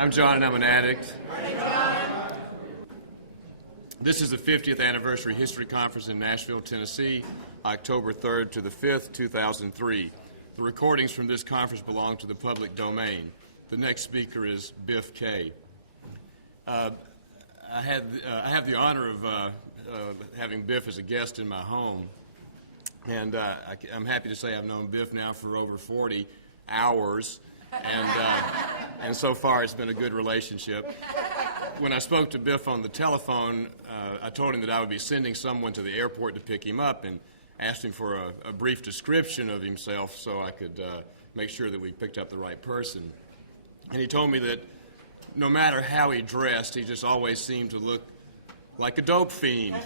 I'm John, and I'm an addict. This is the 50th Anniversary History Conference in Nashville, Tennessee, October 3rd to the 5th, 2003. The recordings from this conference belong to the public domain. The next speaker is Biff K. I have the honor of having Biff as a guest in my home, and I'm happy to say I've known Biff now for over 40 hours, and so far it's been a good relationship. When I spoke to Biff on the telephone, I told him that I would be sending someone to the airport to pick him up, and asked him for a brief description of himself so I could make sure that we picked up the right person. And he told me that no matter how he dressed, he just always seemed to look like a dope fiend.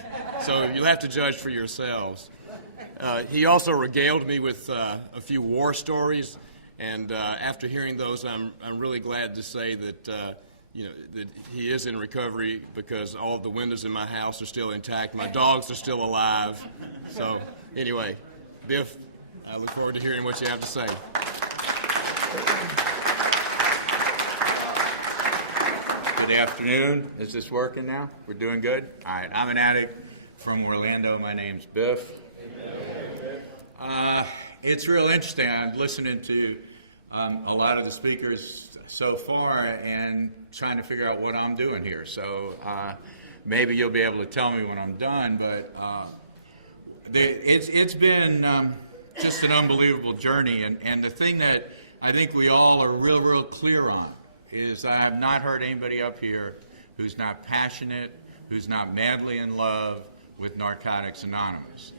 So you'll have to judge for yourselves. He also regaled me with a few war stories, and after hearing those, I'm really glad to say that that he is in recovery, because all of the windows in my house are still intact. My dogs are still alive. So anyway, Biff, I look forward to hearing what you have to say. Good afternoon. Is this working now? We're doing good? All right. I'm an addict from Orlando. My name's Biff. It's real interesting. I'm listening to a lot of the speakers so far and trying to figure out what I'm doing here. So maybe you'll be able to tell me when I'm done. But it's been just an unbelievable journey. And the thing that I think we all are real clear on is I have not heard anybody up here who's not passionate, who's not madly in love with Narcotics Anonymous.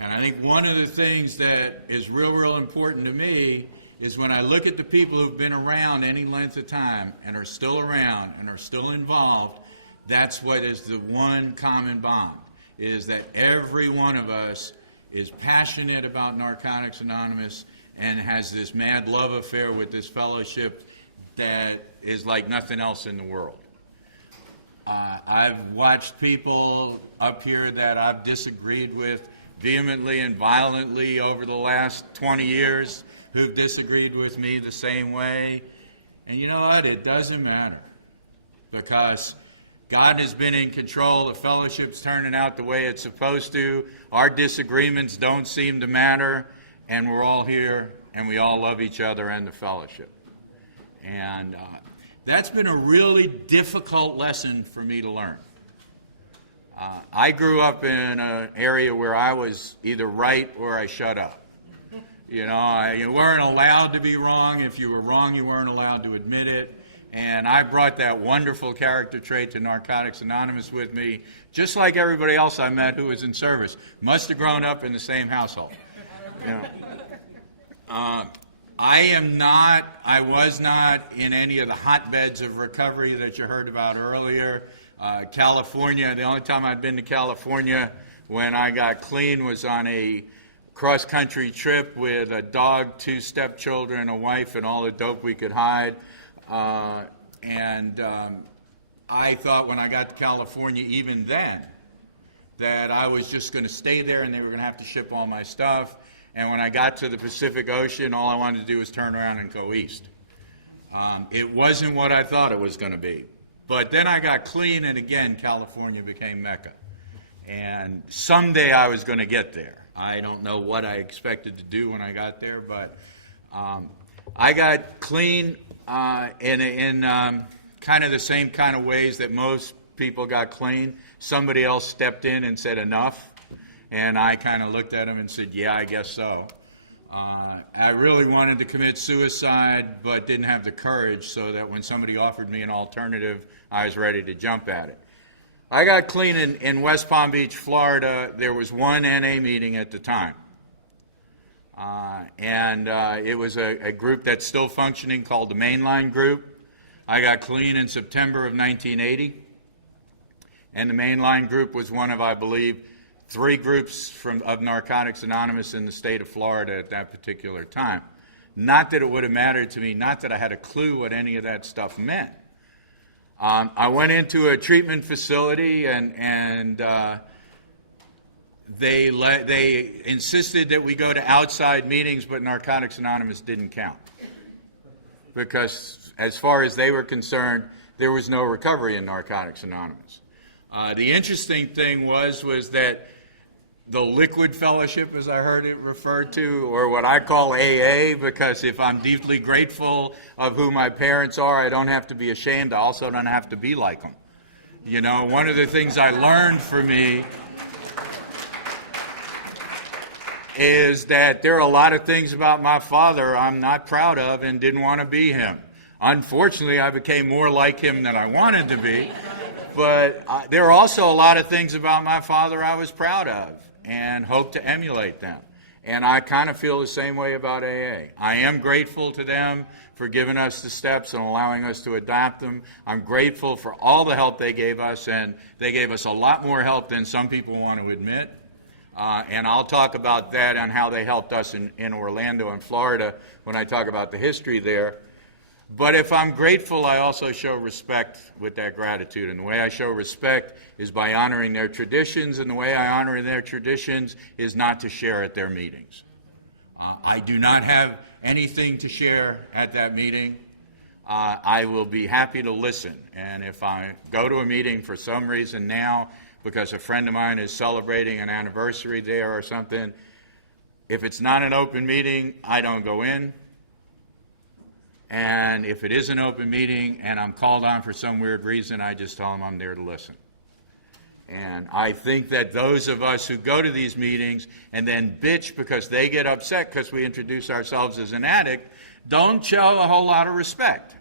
And I think one of the things that is real important to me is when I look at the people who've been around any length of time and are still around and are still involved, that's what is the one common bond, is that every one of us is passionate about Narcotics Anonymous and has this mad love affair with this fellowship that is like nothing else in the world. I've watched people up here that I've disagreed with vehemently and violently over the last 20 years who've disagreed with me the same way. And you know what? It doesn't matter, because God has been in control. The fellowship's turning out the way it's supposed to. Our disagreements don't seem to matter, and we're all here, and we all love each other and the fellowship. And that's been a really difficult lesson for me to learn. I grew up in an area where I was either right or I shut up. You weren't allowed to be wrong. If you were wrong, you weren't allowed to admit it. And I brought that wonderful character trait to Narcotics Anonymous with me, just like everybody else I met who was in service. Must have grown up in the same household. I was not in any of the hotbeds of recovery that you heard about earlier. California, the only time I'd been to California when I got clean was on a cross-country trip with a dog, 2 stepchildren, a wife, and all the dope we could hide. I thought when I got to California, even then, that I was just going to stay there and they were going to have to ship all my stuff. And when I got to the Pacific Ocean, all I wanted to do was turn around and go east. It wasn't what I thought it was going to be. But then I got clean, and again, California became Mecca. And someday I was going to get there. I don't know what I expected to do when I got there, but I got clean in kind of the same kind of ways that most people got clean. Somebody else stepped in and said enough, and I kind of looked at him and said, yeah, I guess so. I really wanted to commit suicide, but didn't have the courage, so that when somebody offered me an alternative, I was ready to jump at it. I got clean in West Palm Beach, Florida. There was one NA meeting at the time. It was a group that's still functioning called the Mainline Group. I got clean in September of 1980. And the Mainline Group was one of, I believe, 3 groups of Narcotics Anonymous in the state of Florida at that particular time. Not that it would have mattered to me, not that I had a clue what any of that stuff meant. I went into a treatment facility, and they insisted that we go to outside meetings, but Narcotics Anonymous didn't count, because as far as they were concerned, there was no recovery in Narcotics Anonymous. The interesting thing was that the liquid fellowship, as I heard it referred to, or what I call AA, because if I'm deeply grateful of who my parents are, I don't have to be ashamed. I also don't have to be like them. You know, one of the things I learned for me is that there are a lot of things about my father I'm not proud of and didn't want to be him. Unfortunately, I became more like him than I wanted to be, but there are also a lot of things about my father I was proud of and hope to emulate them. And I kind of feel the same way about AA. I am grateful to them for giving us the steps and allowing us to adopt them. I'm grateful for all the help they gave us, and they gave us a lot more help than some people want to admit. And I'll talk about that and how they helped us in Orlando and Florida when I talk about the history there. But if I'm grateful, I also show respect with that gratitude. And the way I show respect is by honoring their traditions, and the way I honor their traditions is not to share at their meetings. I do not have anything to share at that meeting. I will be happy to listen. And if I go to a meeting for some reason now, because a friend of mine is celebrating an anniversary there or something, if it's not an open meeting, I don't go in. And if it is an open meeting and I'm called on for some weird reason, I just tell them I'm there to listen. And I think that those of us who go to these meetings and then bitch because they get upset because we introduce ourselves as an addict don't show a whole lot of respect.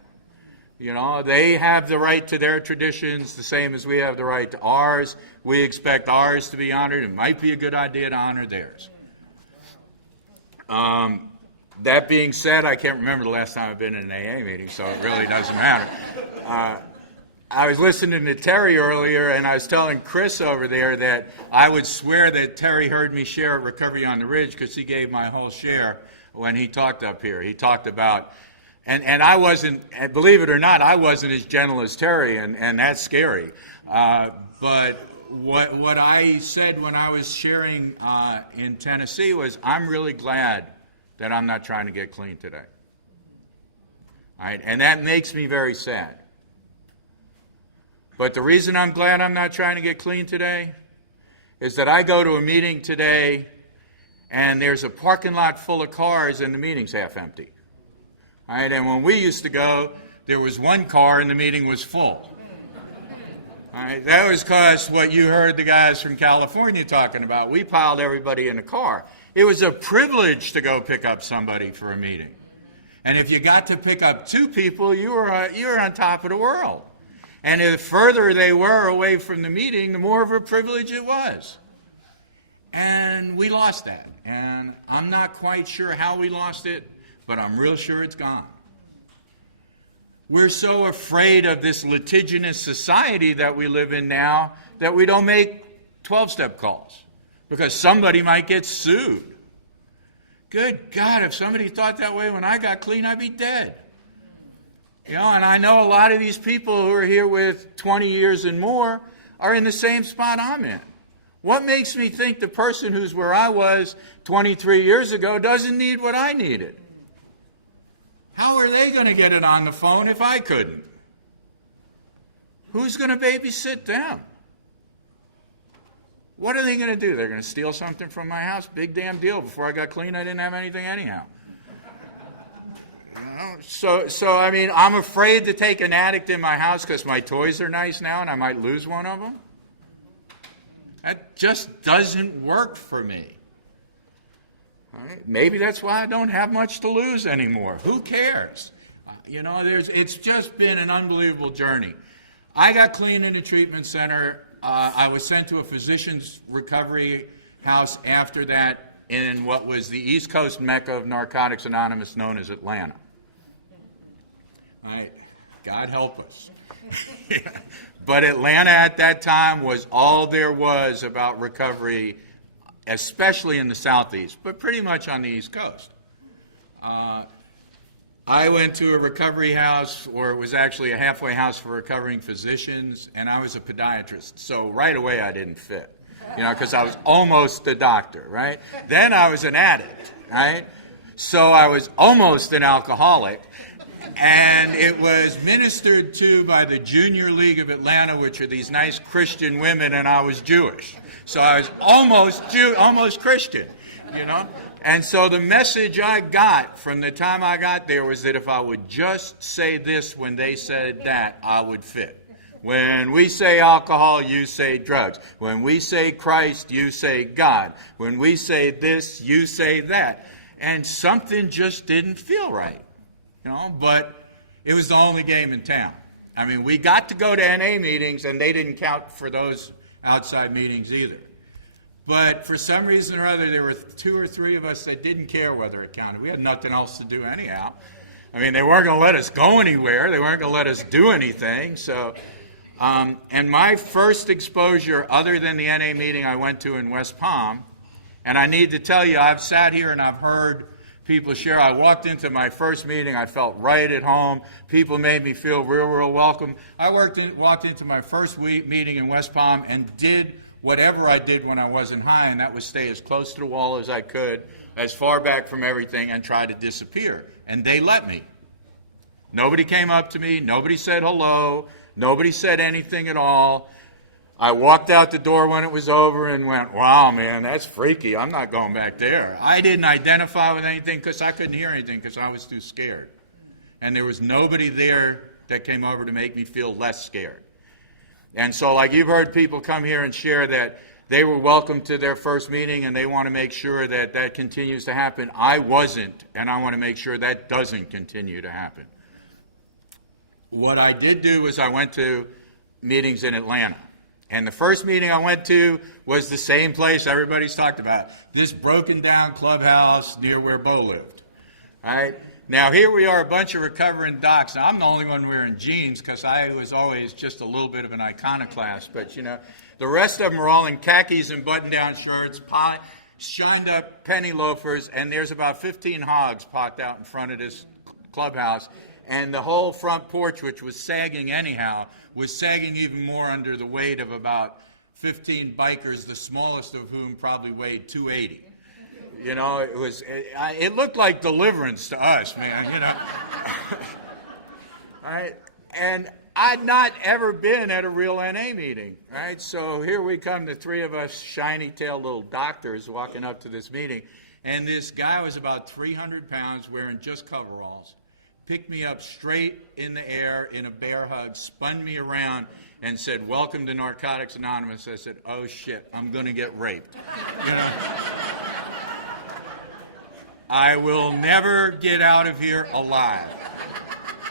You know, they have the right to their traditions the same as we have the right to ours. We expect ours to be honored. It might be a good idea to honor theirs. That being said, I can't remember the last time I've been in an AA meeting, so it really doesn't matter. I was listening to Terry earlier, and I was telling Chris over there that I would swear that Terry heard me share Recovery on the Ridge because he gave my whole share when he talked up here. He talked about, and I wasn't, believe it or not, I wasn't as gentle as Terry, and that's scary. But what I said when I was sharing in Tennessee was, I'm really glad that I'm not trying to get clean today. All right? And that makes me very sad. But the reason I'm glad I'm not trying to get clean today is that I go to a meeting today and there's a parking lot full of cars and the meeting's half empty. All right? And when we used to go, there was one car and the meeting was full. All right? That was because what you heard the guys from California talking about. We piled everybody in a car. It was a privilege to go pick up somebody for a meeting. And if you got to pick up two people, you were on top of the world. And the further they were away from the meeting, the more of a privilege it was. And we lost that. And I'm not quite sure how we lost it, but I'm real sure it's gone. We're so afraid of this litigious society that we live in now that we don't make 12-step calls because somebody might get sued. Good God, if somebody thought that way when I got clean, I'd be dead. You know, and I know a lot of these people who are here with 20 years and more are in the same spot I'm in. What makes me think the person who's where I was 23 years ago doesn't need what I needed? How are they going to get it on the phone if I couldn't? Who's going to babysit them? What are they going to do? They're going to steal something from my house? Big damn deal. Before I got clean, I didn't have anything anyhow. You know? So I mean, I'm afraid to take an addict in my house because my toys are nice now and I might lose one of them. That just doesn't work for me. All right? Maybe that's why I don't have much to lose anymore. Who cares? You know, it's just been an unbelievable journey. I got clean in a treatment center. I was sent to a physician's recovery house after that in what was the East Coast mecca of Narcotics Anonymous, known as Atlanta. All right. God help us. Yeah. But Atlanta at that time was all there was about recovery, especially in the Southeast, but pretty much on the East Coast. I went to a recovery house, or it was actually a halfway house for recovering physicians, and I was a podiatrist. So right away I didn't fit, you know, because I was almost a doctor, right? Then I was an addict, right? So I was almost an alcoholic. And it was ministered to by the Junior League of Atlanta, which are these nice Christian women, and I was Jewish. So I was almost Christian, you know? And so the message I got from the time I got there was that if I would just say this when they said that, I would fit. When we say alcohol, you say drugs. When we say Christ, you say God. When we say this, you say that. And something just didn't feel right. You know, but it was the only game in town. I mean, we got to go to NA meetings, and they didn't count for those outside meetings either. But for some reason or other, there were 2 or 3 of us that didn't care whether it counted. We had nothing else to do anyhow. I mean, they weren't going to let us go anywhere. They weren't going to let us do anything. So, and my first exposure, other than the NA meeting I went to in West Palm, and I need to tell you, I've sat here and I've heard people share. I walked into my first meeting. I felt right at home. People made me feel real welcome. I walked into my first meeting in West Palm and did whatever I did when I wasn't high, and that was stay as close to the wall as I could, as far back from everything, and try to disappear. And they let me. Nobody came up to me. Nobody said hello. Nobody said anything at all. I walked out the door when it was over and went, wow, man, that's freaky. I'm not going back there. I didn't identify with anything because I couldn't hear anything because I was too scared. And there was nobody there that came over to make me feel less scared. And so, like, you've heard people come here and share that they were welcome to their first meeting and they want to make sure that that continues to happen. I wasn't, and I want to make sure that doesn't continue to happen. What I did do was I went to meetings in Atlanta. And the first meeting I went to was the same place everybody's talked about, this broken down clubhouse near where Bo lived. All right? Now, here we are, a bunch of recovering docs. Now, I'm the only one wearing jeans because I was always just a little bit of an iconoclast. But, you know, the rest of them are all in khakis and button-down shirts, shined-up penny loafers, and there's about 15 hogs parked out in front of this clubhouse. And the whole front porch, which was sagging anyhow, was sagging even more under the weight of about 15 bikers, the smallest of whom probably weighed 280. You know, it looked like Deliverance to us, man, you know. All right? And I'd not ever been at a real NA meeting, right? So here we come, the 3 of us shiny-tailed little doctors walking up to this meeting, and this guy was about 300 pounds wearing just coveralls, picked me up straight in the air in a bear hug, spun me around, and said, "Welcome to Narcotics Anonymous." I said, "Oh, shit, I'm going to get raped." You know? I will never get out of here alive.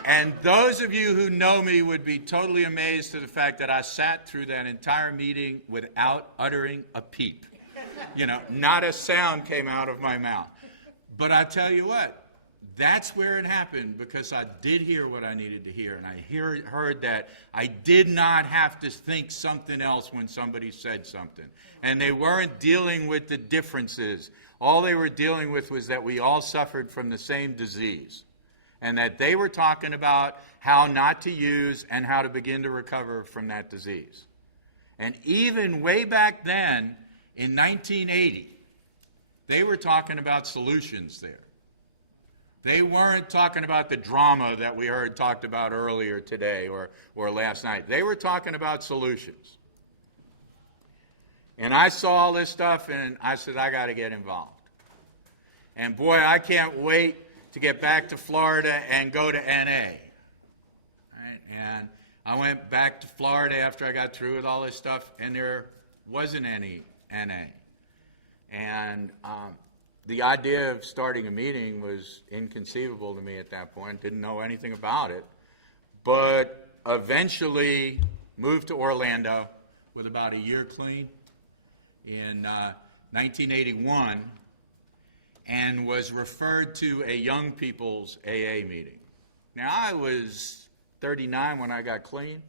And those of you who know me would be totally amazed to the fact that I sat through that entire meeting without uttering a peep. You know, not a sound came out of my mouth. But I tell you what, that's where it happened, because I did hear what I needed to hear, and I heard that I did not have to think something else when somebody said something. And they weren't dealing with the differences. All they were dealing with was that we all suffered from the same disease, and that they were talking about how not to use and how to begin to recover from that disease. And even way back then, in 1980, they were talking about solutions there. They weren't talking about the drama that we heard talked about earlier today or last night. They were talking about solutions. And I saw all this stuff, and I said, I got to get involved. And boy, I can't wait to get back to Florida and go to NA. Right? And I went back to Florida after I got through with all this stuff, and there wasn't any NA. And the idea of starting a meeting was inconceivable to me at that point. Didn't know anything about it. But eventually moved to Orlando with about a year clean in 1981, and was referred to a young people's AA meeting. Now, I was 39 when I got clean,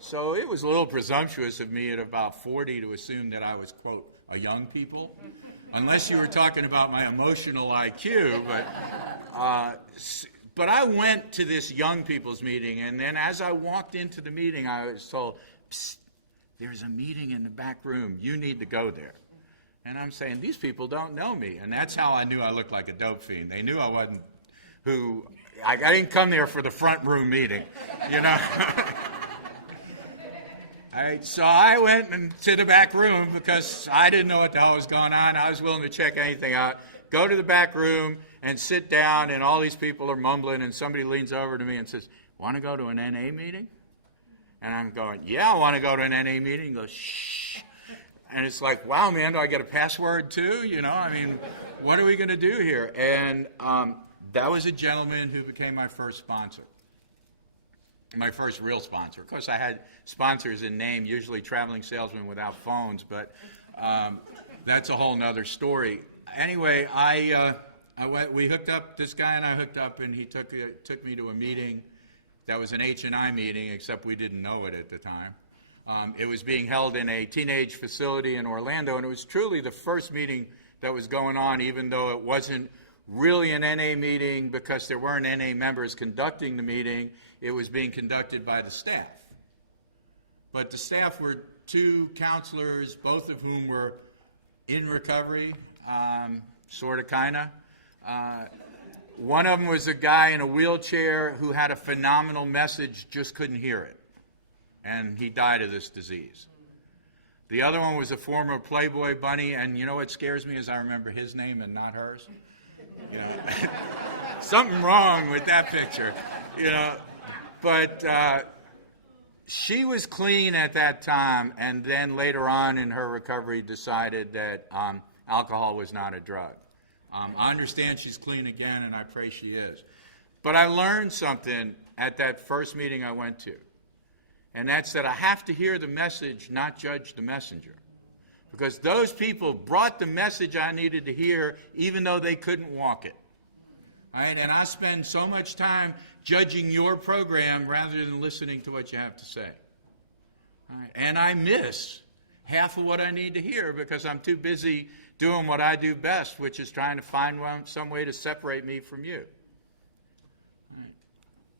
so it was a little presumptuous of me at about 40 to assume that I was, quote, a young people. Unless you were talking about my emotional IQ, but I went to this young people's meeting, and then as I walked into the meeting, I was told, "Psst, there's a meeting in the back room. You need to go there." And I'm saying, these people don't know me, and that's how I knew I looked like a dope fiend. They knew I who, I didn't come there for the front room meeting, you know. So I went to the back room because I didn't know what the hell was going on. I was willing to check anything out. Go to the back room and sit down, and all these people are mumbling, and somebody leans over to me and says, "Want to go to an NA meeting?" And I'm going, "Yeah, I want to go to an NA meeting." He goes, "Shh." And it's like, wow, man, do I get a password too? You know, I mean, what are we going to do here? And that was a gentleman who became my first sponsor. My first real sponsor. Of course, I had sponsors in name, usually traveling salesmen without phones, but that's a whole nother story. Anyway, we hooked up, this guy and I hooked up, and he took me to a meeting that was an H&I meeting, except we didn't know it at the time. It was being held in a teenage facility in Orlando, and it was truly the first meeting that was going on, even though it wasn't really an NA meeting because there weren't NA members conducting the meeting. It was being conducted by the staff. But the staff were two counselors, both of whom were in recovery, sort of, kind of. One of them was a guy in a wheelchair who had a phenomenal message, just couldn't hear it. And he died of this disease. The other one was a former Playboy bunny, and you know what scares me is I remember his name and not hers. You know, something wrong with that picture, you know. But she was clean at that time, and then later on in her recovery decided that alcohol was not a drug. I understand she's clean again, and I pray she is. But I learned something at that first meeting I went to, and that's that I have to hear the message, not judge the messenger. Because those people brought the message I needed to hear, even though they couldn't walk it. All right? And I spend so much time judging your program rather than listening to what you have to say. All right? And I miss half of what I need to hear because I'm too busy doing what I do best, which is trying to find some way to separate me from you. All right?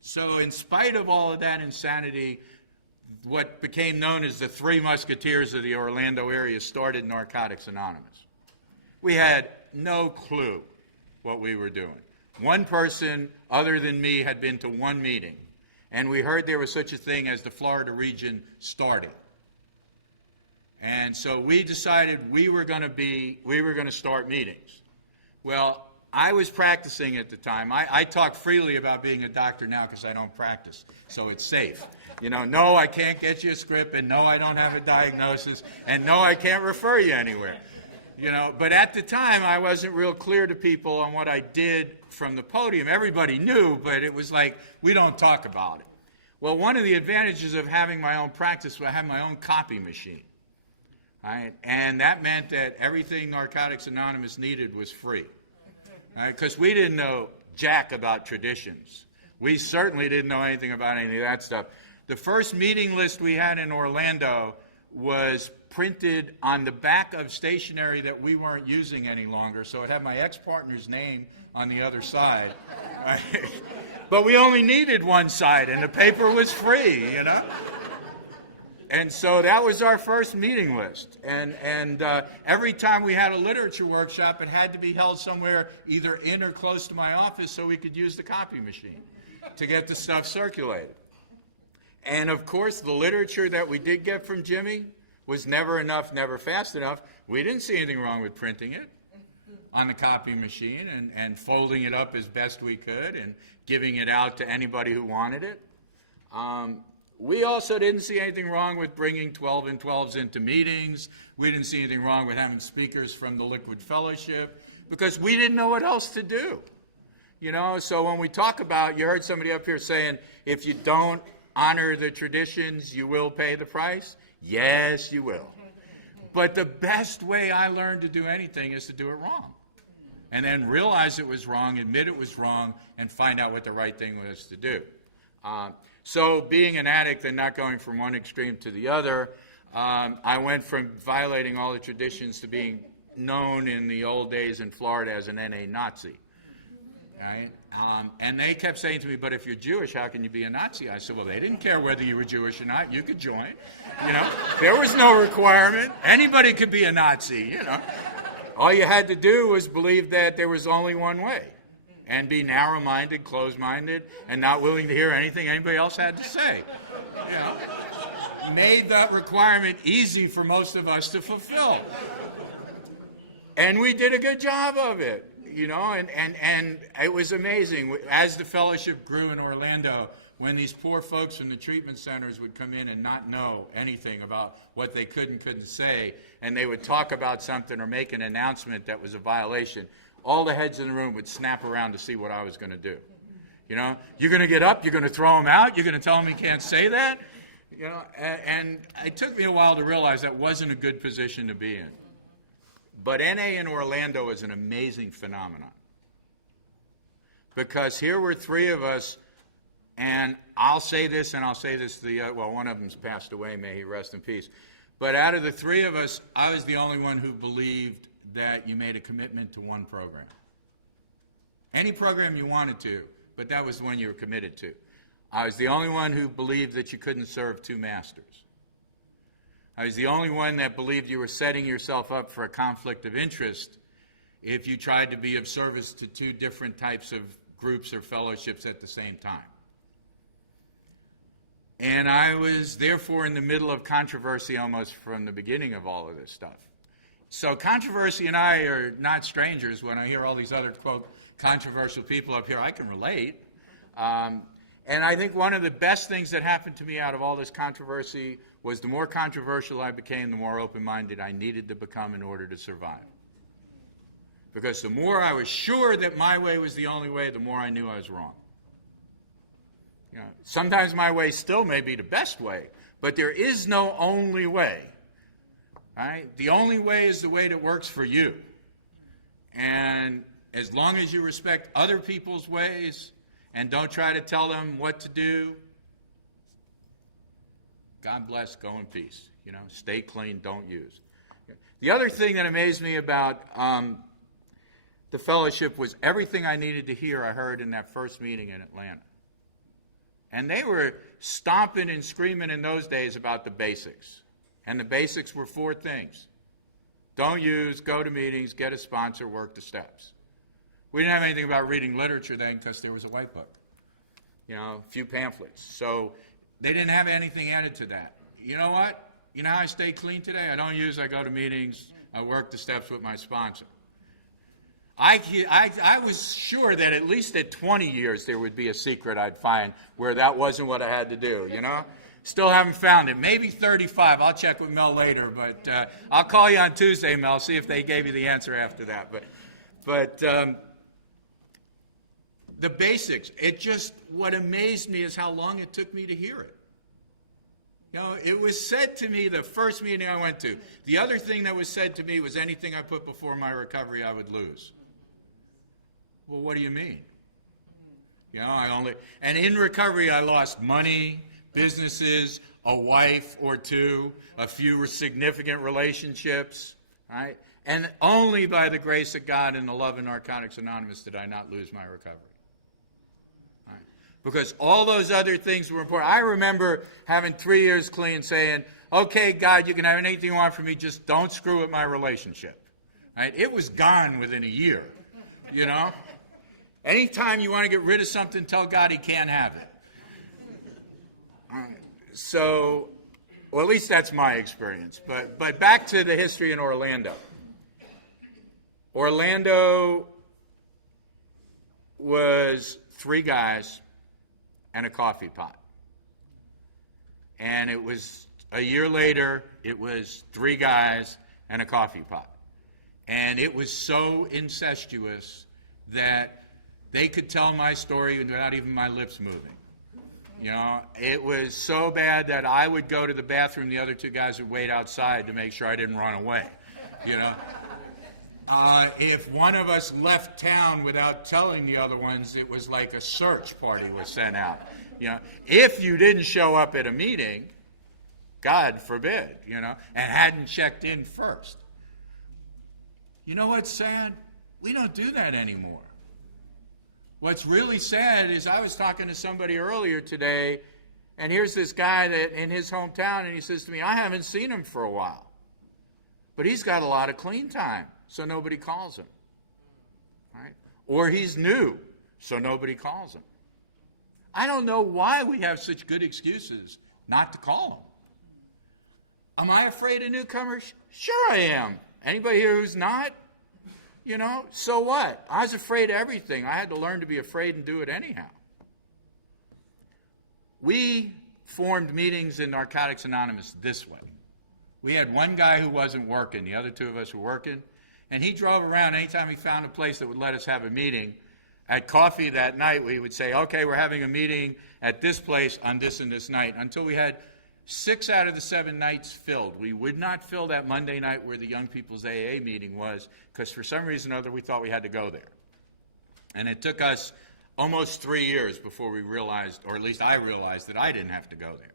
So in spite of all of that insanity, what became known as the Three Musketeers of the Orlando area started Narcotics Anonymous. We had no clue what we were doing. One person other than me had been to one meeting, and we heard there was such a thing as the Florida region starting. And so we decided we were going to start meetings. Well, I was practicing at the time. I talk freely about being a doctor now because I don't practice, so it's safe. You know, no, I can't get you a script, and no, I don't have a diagnosis, and no, I can't refer you anywhere. You know, but at the time, I wasn't real clear to people on what I did from the podium. Everybody knew, but it was like, we don't talk about it. Well, one of the advantages of having my own practice was I had my own copy machine. Right? And that meant that everything Narcotics Anonymous needed was free. Because we didn't know jack about traditions. We certainly didn't know anything about any of that stuff. The first meeting list we had in Orlando was printed on the back of stationery that we weren't using any longer, so it had my ex-partner's name on the other side. But we only needed one side, and the paper was free, you know? And so that was our first meeting list. And every time we had a literature workshop, it had to be held somewhere either in or close to my office so we could use the copy machine to get the stuff circulated. And, of course, the literature that we did get from Jimmy was never enough, never fast enough. We didn't see anything wrong with printing it on the copy machine and folding it up as best we could and giving it out to anybody who wanted it. We also didn't see anything wrong with bringing 12 and 12s into meetings. We didn't see anything wrong with having speakers from the Liquid Fellowship because we didn't know what else to do. You know, so when we talk about, you heard somebody up here saying, if you don't honor the traditions, you will pay the price. Yes, you will. But the best way I learned to do anything is to do it wrong. And then realize it was wrong, admit it was wrong, and find out what the right thing was to do. So being an addict and not going from one extreme to the other, I went from violating all the traditions to being known in the old days in Florida as an NA Nazi. Right? And they kept saying to me, but if you're Jewish, how can you be a Nazi? I said, well, they didn't care whether you were Jewish or not. You could join. You know, there was no requirement. Anybody could be a Nazi, you know. All you had to do was believe that there was only one way. and be narrow-minded, closed-minded, and not willing to hear anything anybody else had to say. You know, made that requirement easy for most of us to fulfill. And we did a good job of it, you know, and it was amazing. As the fellowship grew in Orlando, when these poor folks from the treatment centers would come in and not know anything about what they could and couldn't say, and they would talk about something or make an announcement that was a violation, all the heads in the room would snap around to see what I was going to do. You know, you're going to get up, you're going to throw him out, you're going to tell him he can't say that? You know, and it took me a while to realize that wasn't a good position to be in. But NA in Orlando is an amazing phenomenon. Because here were three of us, and I'll say this, and I'll say this, well, one of them's passed away, may he rest in peace. But out of the three of us, I was the only one who believed that you made a commitment to one program. Any program you wanted to, but that was the one you were committed to. I was the only one who believed that you couldn't serve two masters. I was the only one that believed you were setting yourself up for a conflict of interest if you tried to be of service to two different types of groups or fellowships at the same time. And I was therefore in the middle of controversy almost from the beginning of all of this stuff. So controversy and I are not strangers. When I hear all these other, quote, controversial people up here, I can relate. And I think one of the best things that happened to me out of all this controversy was the more controversial I became, the more open-minded I needed to become in order to survive. Because the more I was sure that my way was the only way, the more I knew I was wrong. You know, sometimes my way still may be the best way, but there is no only way. Right? The only way is the way that works for you. And as long as you respect other people's ways and don't try to tell them what to do, God bless, go in peace. You know, stay clean, don't use. The other thing that amazed me about the fellowship was everything I needed to hear I heard in that first meeting in Atlanta. And they were stomping and screaming in those days about the basics. And the basics were four things. Don't use, go to meetings, get a sponsor, work the steps. We didn't have anything about reading literature then because there was a white book. You know, a few pamphlets. So they didn't have anything added to that. You know what? You know how I stay clean today? I don't use, I go to meetings, I work the steps with my sponsor. I was sure that at least at 20 years there would be a secret I'd find where that wasn't what I had to do, you know? Still haven't found it. Maybe 35. I'll check with Mel later, but I'll call you on Tuesday, Mel, see if they gave you the answer after that. But the basics, what amazed me is how long it took me to hear it. You know, it was said to me the first meeting I went to. The other thing that was said to me was anything I put before my recovery I would lose. Well, what do you mean? You know, and in recovery I lost money, businesses, a wife or two, a few significant relationships, right? And only by the grace of God and the love of Narcotics Anonymous did I not lose my recovery. Right? Because all those other things were important. I remember having 3 years clean saying, okay, God, you can have anything you want from me, just don't screw with my relationship. Right? It was gone within a year, you know? Anytime you want to get rid of something, tell God he can't have it. All right. So, well, at least that's my experience. But back to the history in Orlando. Orlando was 3 guys and a coffee pot. And it was a year later, it was 3 guys and a coffee pot. And it was so incestuous that they could tell my story without even my lips moving. You know, it was so bad that I would go to the bathroom, the other 2 guys would wait outside to make sure I didn't run away, you know. If one of us left town without telling the other ones, it was like a search party was sent out. You know, if you didn't show up at a meeting, God forbid, you know, and hadn't checked in first. You know what's sad? We don't do that anymore. What's really sad is I was talking to somebody earlier today, and here's this guy that in his hometown, and he says to me, I haven't seen him for a while. But he's got a lot of clean time, so nobody calls him. Right? Or he's new, so nobody calls them. I don't know why we have such good excuses not to call them. Am I afraid of newcomers? Sure I am. Anybody here who's not? You know, so what? I was afraid of everything. I had to learn to be afraid and do it anyhow. We formed meetings in Narcotics Anonymous this way. We had one guy who wasn't working. The other two of us were working. And he drove around anytime he found a place that would let us have a meeting. At coffee that night, we would say, okay, we're having a meeting at this place on this and this night, until we had 6 out of the 7 nights filled. We would not fill that Monday night where the Young People's AA meeting was, because for some reason or other we thought we had to go there. And it took us almost 3 years before we realized, or at least I realized, that I didn't have to go there.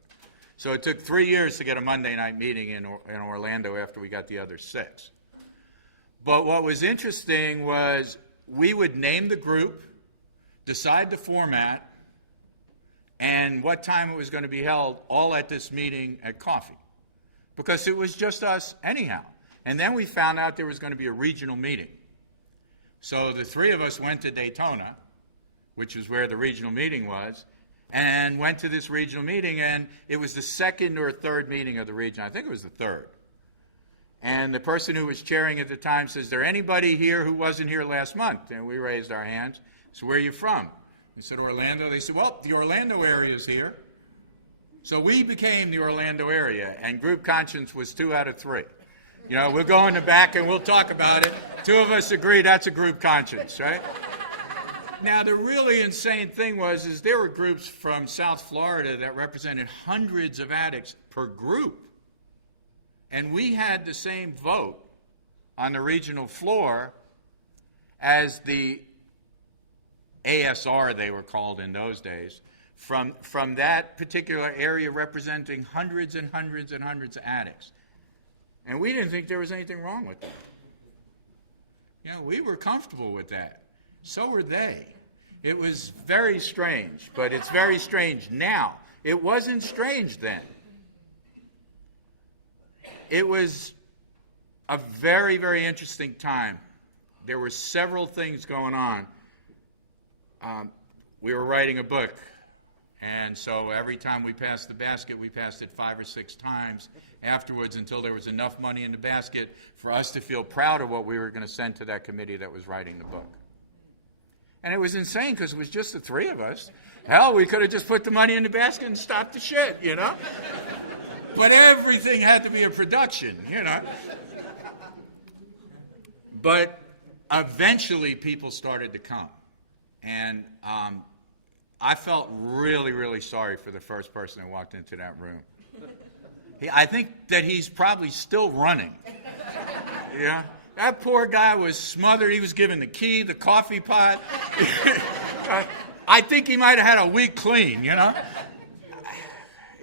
So it took 3 years to get a Monday night meeting in Orlando after we got the other 6. But what was interesting was we would name the group, decide the format, and what time it was going to be held, all at this meeting at coffee. Because it was just us anyhow. And then we found out there was going to be a regional meeting. So the 3 of us went to Daytona, which is where the regional meeting was, and went to this regional meeting, and it was the 2nd or 3rd meeting of the region. I think it was the 3rd. And the person who was chairing at the time says, is there anybody here who wasn't here last month? And we raised our hands. So where are you from? We said, Orlando. They said, well, the Orlando area is here. So we became the Orlando area, and group conscience was 2 out of 3. You know, we'll go in the back and we'll talk about it. 2 of us agree that's a group conscience, right? Now, the really insane thing is there were groups from South Florida that represented hundreds of addicts per group. And we had the same vote on the regional floor as the ASR, they were called in those days, from that particular area representing hundreds and hundreds and hundreds of addicts. And we didn't think there was anything wrong with that. You know, we were comfortable with that. So were they. It was very strange, but it's very strange now. It wasn't strange then. It was a very, very interesting time. There were several things going on. We were writing a book, and so every time we passed the basket, we passed it 5 or 6 times afterwards until there was enough money in the basket for us to feel proud of what we were going to send to that committee that was writing the book. And it was insane because it was just the 3 of us. Hell, we could have just put the money in the basket and stopped the shit, you know? But everything had to be a production, you know? But eventually people started to come. And I felt really, really sorry for the first person that walked into that room. I think that he's probably still running. Yeah? That poor guy was smothered. He was given the key, the coffee pot. I think he might have had a week clean, you know?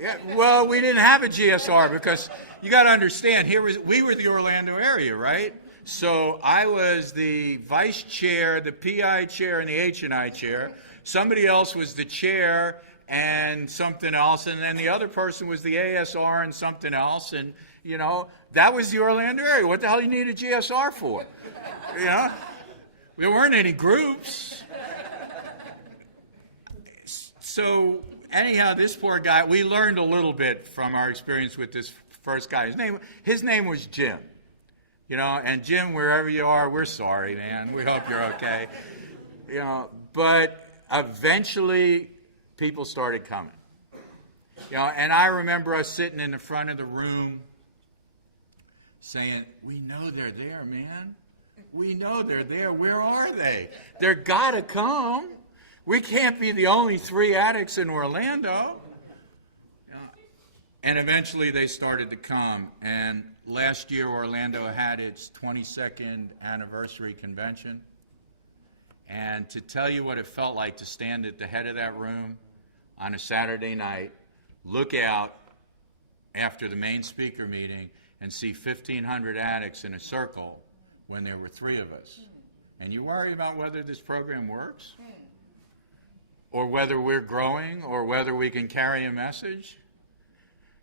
Yeah, well, we didn't have a GSR because you got to understand, we were the Orlando area, right? So I was the vice chair, the PI chair, and the H&I chair. Somebody else was the chair and something else, and then the other person was the ASR and something else, and, you know, that was the Orlando area. What the hell do you need a GSR for? You know? There weren't any groups. So anyhow, this poor guy, we learned a little bit from our experience with this first guy. His name was Jim. You know, and Jim, wherever you are, we're sorry, man. We hope you're okay. You know, but eventually people started coming. You know, and I remember us sitting in the front of the room saying, we know they're there, man. We know they're there. Where are they? They're got to come. We can't be the only 3 addicts in Orlando. And eventually they started to come. And last year Orlando had its 22nd anniversary convention. And to tell you what it felt like to stand at the head of that room on a Saturday night, look out after the main speaker meeting and see 1,500 addicts in a circle when there were 3 of us. And you worry about whether this program works? Or whether we're growing, or whether we can carry a message.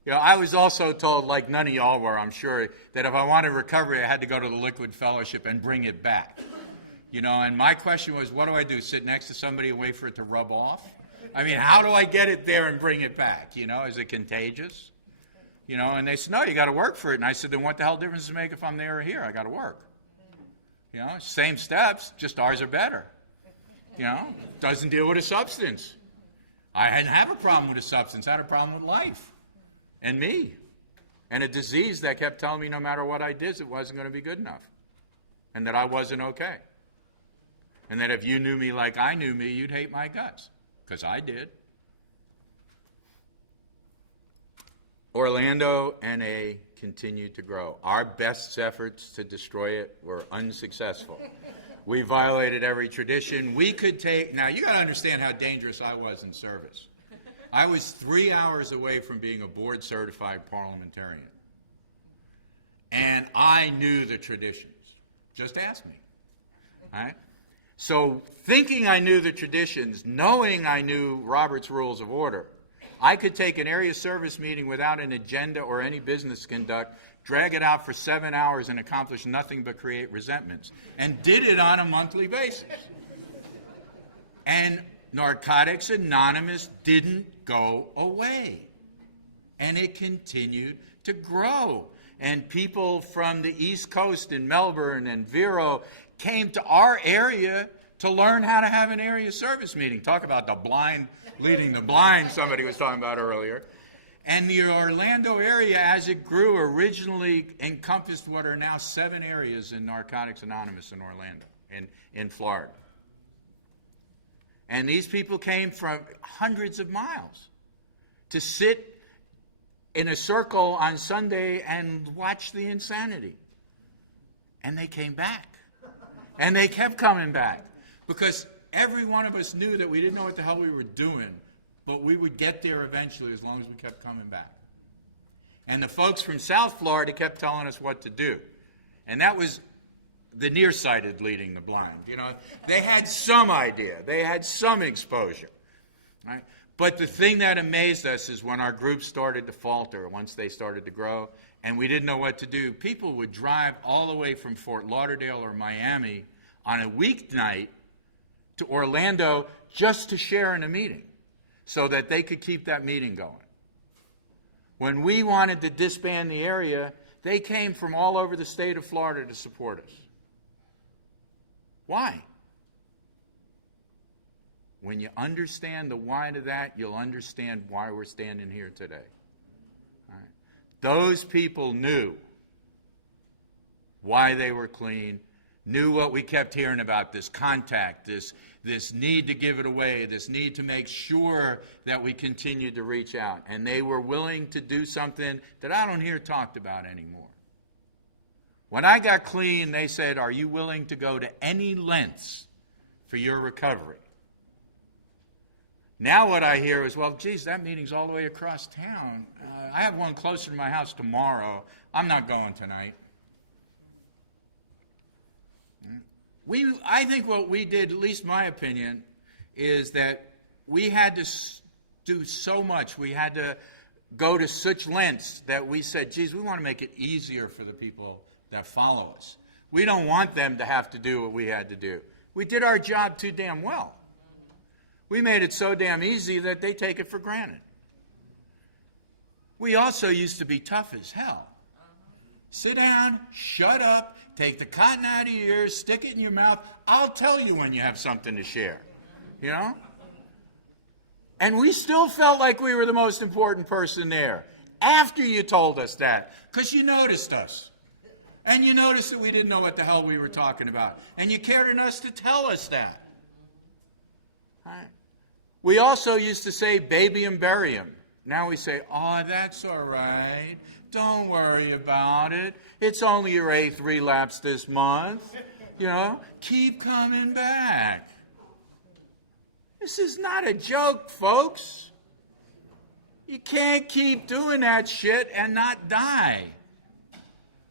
You know, I was also told, like none of y'all were, I'm sure, that if I wanted recovery, I had to go to the Liquid Fellowship and bring it back. You know, and my question was, what do I do? Sit next to somebody and wait for it to rub off? I mean, how do I get it there and bring it back? You know, is it contagious? You know, and they said, no, you got to work for it. And I said, then what the hell difference does it make if I'm there or here? I got to work. You know, same steps, just ours are better. You know, doesn't deal with a substance. I didn't have a problem with a substance. I had a problem with life and me and a disease that kept telling me no matter what I did, it wasn't going to be good enough and that I wasn't okay. And that if you knew me like I knew me, you'd hate my guts, because I did. Orlando, NA continued to grow. Our best efforts to destroy it were unsuccessful. We violated every tradition. We could take, now you got to understand how dangerous I was in service. I was 3 hours away from being a board certified parliamentarian. And I knew the traditions. Just ask me. All right? So thinking I knew the traditions, knowing I knew Robert's Rules of Order, I could take an area service meeting without an agenda or any business conduct, drag it out for 7 hours and accomplish nothing but create resentments, and did it on a monthly basis. And Narcotics Anonymous didn't go away, and it continued to grow. And people from the East Coast in Melbourne and Vero came to our area to learn how to have an area service meeting. Talk about the blind leading the blind, somebody was talking about earlier. And the Orlando area, as it grew, originally encompassed what are now 7 areas in Narcotics Anonymous in Orlando, in Florida. And these people came from hundreds of miles to sit in a circle on Sunday and watch the insanity. And they came back. And they kept coming back. Because every one of us knew that we didn't know what the hell we were doing, but we would get there eventually as long as we kept coming back. And the folks from South Florida kept telling us what to do. And that was the nearsighted leading the blind. You know, they had some idea. They had some exposure. Right? But the thing that amazed us is when our group started to falter, once they started to grow, and we didn't know what to do, people would drive all the way from Fort Lauderdale or Miami on a weeknight to Orlando just to share in a meeting so that they could keep that meeting going. When we wanted to disband the area, they came from all over the state of Florida to support us. Why? When you understand the why to that, you'll understand why we're standing here today. All right? Those people knew why they were clean, knew what we kept hearing about, this contact, this need to give it away, this need to make sure that we continued to reach out. And they were willing to do something that I don't hear talked about anymore. When I got clean, they said, are you willing to go to any lengths for your recovery? Now what I hear is, well, geez, that meeting's all the way across town. I have one closer to my house tomorrow. I'm not going tonight. I think what we did, at least my opinion, is that we had to do so much. We had to go to such lengths that we said, geez, we want to make it easier for the people that follow us. We don't want them to have to do what we had to do. We did our job too damn well. We made it so damn easy that they take it for granted. We also used to be tough as hell. Sit down, shut up, take the cotton out of your ears, stick it in your mouth. I'll tell you when you have something to share. You know? And we still felt like we were the most important person there after you told us that, because you noticed us. And you noticed that we didn't know what the hell we were talking about. And you cared enough to tell us that. All right. We also used to say, baby and bury him. Now we say, oh, that's all right. Don't worry about it. It's only your 8th relapse this month. You know, keep coming back. This is not a joke, folks. You can't keep doing that shit and not die.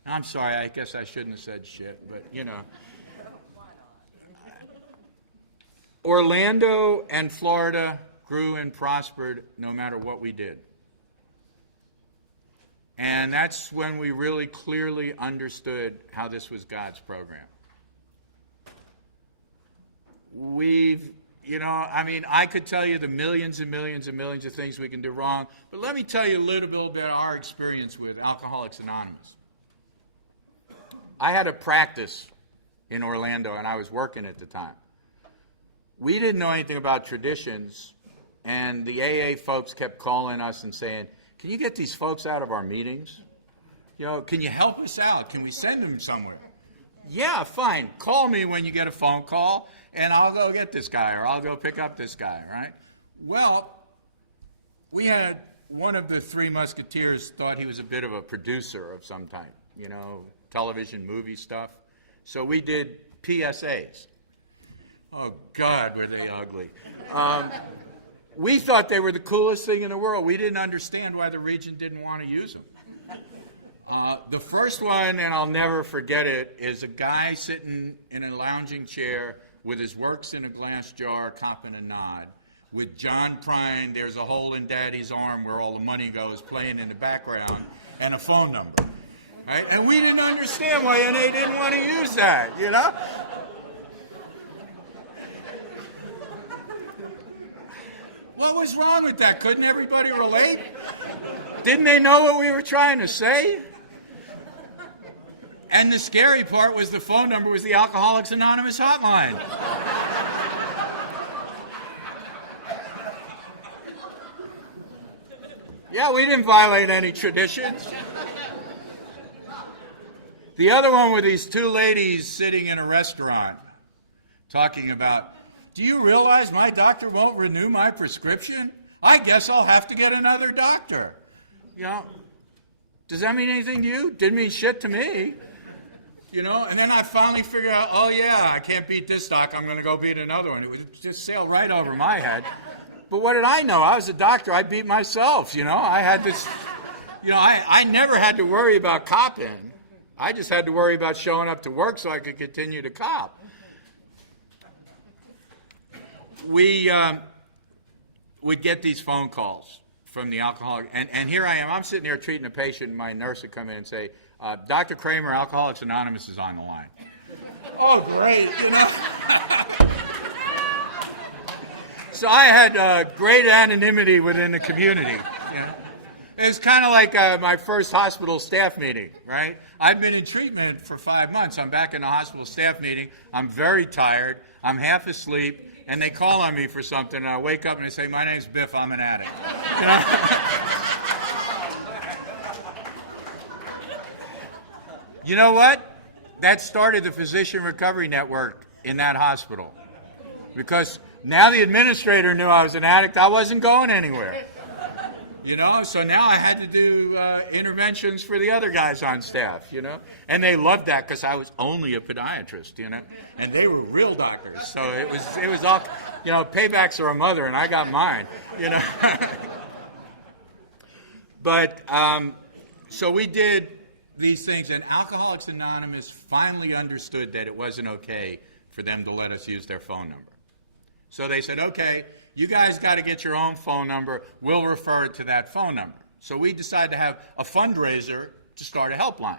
I'm sorry, I guess I shouldn't have said shit, but you know. Orlando and Florida grew and prospered no matter what we did. And that's when we really clearly understood how this was God's program. I could tell you the millions and millions and millions of things we can do wrong, but let me tell you a little bit about our experience with Alcoholics Anonymous. I had a practice in Orlando, and I was working at the time. We didn't know anything about traditions, and the AA folks kept calling us and saying, can you get these folks out of our meetings? Can you help us out? Can we send them somewhere? Yeah, fine. Call me when you get a phone call, and I'll go get this guy, or I'll go pick up this guy, right? Well, we had one of the three musketeers thought he was a bit of a producer of some type, television, movie stuff. So we did PSAs. Oh, God, were they ugly. We thought they were the coolest thing in the world. We didn't understand why the region didn't want to use them. The first one, and I'll never forget it, is a guy sitting in a lounging chair with his works in a glass jar, copping a nod, with John Prine, There's a Hole in Daddy's Arm Where All the Money Goes, playing in the background, and a phone number. Right? And we didn't understand why NA didn't want to use that, What was wrong with that? Couldn't everybody relate? Didn't they know what we were trying to say? And the scary part was the phone number was the Alcoholics Anonymous hotline. Yeah, we didn't violate any traditions. The other one were these two ladies sitting in a restaurant talking about, do you realize my doctor won't renew my prescription? I guess I'll have to get another doctor. Does that mean anything to you? Didn't mean shit to me. And then I finally figured out, oh yeah, I can't beat this doc, I'm going to go beat another one. It would just sail right over my head. But what did I know? I was a doctor, I beat myself, I had this, I never had to worry about copping. I just had to worry about showing up to work so I could continue to cop. We would get these phone calls from the alcoholic, and here I am, I'm sitting here treating a patient, and my nurse would come in and say, Dr. Kramer, Alcoholics Anonymous is on the line. Oh, great, So I had great anonymity within the community. It's kind of like my first hospital staff meeting, right? I've been in treatment for 5 months. I'm back in the hospital staff meeting. I'm very tired. I'm half asleep. And they call on me for something, and I wake up and they say, my name's Biff, I'm an addict. You know what? That started the Physician Recovery Network in that hospital. Because now the administrator knew I was an addict, I wasn't going anywhere. So now I had to do interventions for the other guys on staff, And they loved that because I was only a podiatrist, And they were real doctors. So it was all, paybacks are a mother, and I got mine, But, so we did these things, and Alcoholics Anonymous finally understood that it wasn't okay for them to let us use their phone number. So they said, okay, you guys got to get your own phone number. We'll refer it to that phone number. So we decided to have a fundraiser to start a helpline.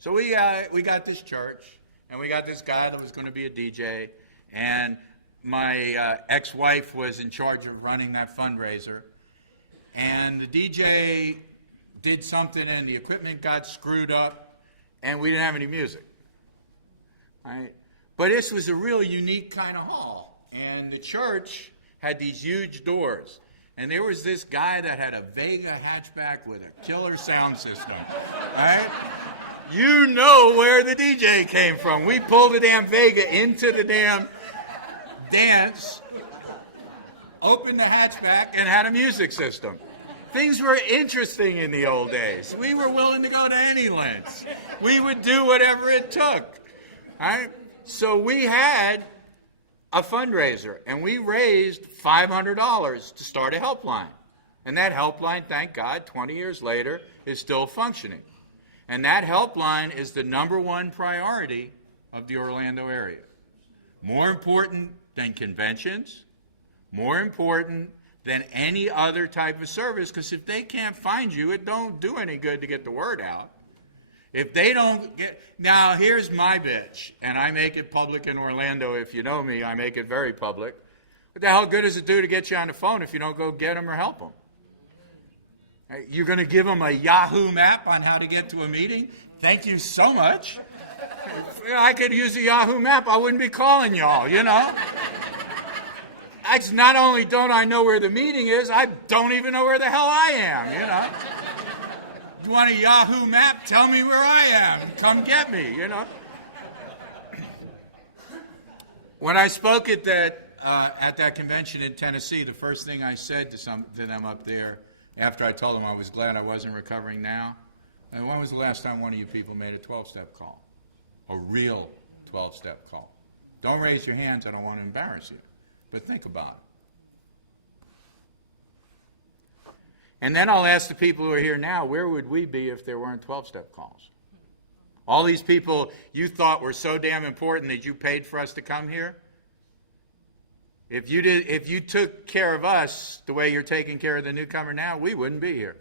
So we got this church, and we got this guy that was going to be a DJ, and my ex-wife was in charge of running that fundraiser. And the DJ did something, and the equipment got screwed up, and we didn't have any music. Right? But this was a really unique kind of hall, and the church had these huge doors. And there was this guy that had a Vega hatchback with a killer sound system. Right? You know where the DJ came from. We pulled the damn Vega into the damn dance, opened the hatchback, and had a music system. Things were interesting in the old days. We were willing to go to any lengths. We would do whatever it took. Right? So we had a fundraiser, and we raised $500 to start a helpline. And that helpline, thank God, 20 years later, is still functioning. And that helpline is the #1 priority of the Orlando area. More important than conventions, more important than any other type of service, because if they can't find you, it don't do any good to get the word out. If they don't get, now here's my bitch, and I make it public in Orlando. If you know me, I make it very public. What the hell good does it do to get you on the phone if you don't go get them or help them? You're going to give them a Yahoo map on how to get to a meeting? Thank you so much. If I could use a Yahoo map, I wouldn't be calling y'all, you know? Not only don't I know where the meeting is, I don't even know where the hell I am, you know? You want a Yahoo map? Tell me where I am. Come get me, you know? When I spoke at that convention in Tennessee, the first thing I said to them up there, after I told them I was glad I wasn't recovering now, when was the last time one of you people made a 12-step call? A real 12-step call. Don't raise your hands, I don't want to embarrass you. But think about it. And then I'll ask the people who are here now, where would we be if there weren't 12-step calls? All these people you thought were so damn important that you paid for us to come here? If you took care of us the way you're taking care of the newcomer now, we wouldn't be here.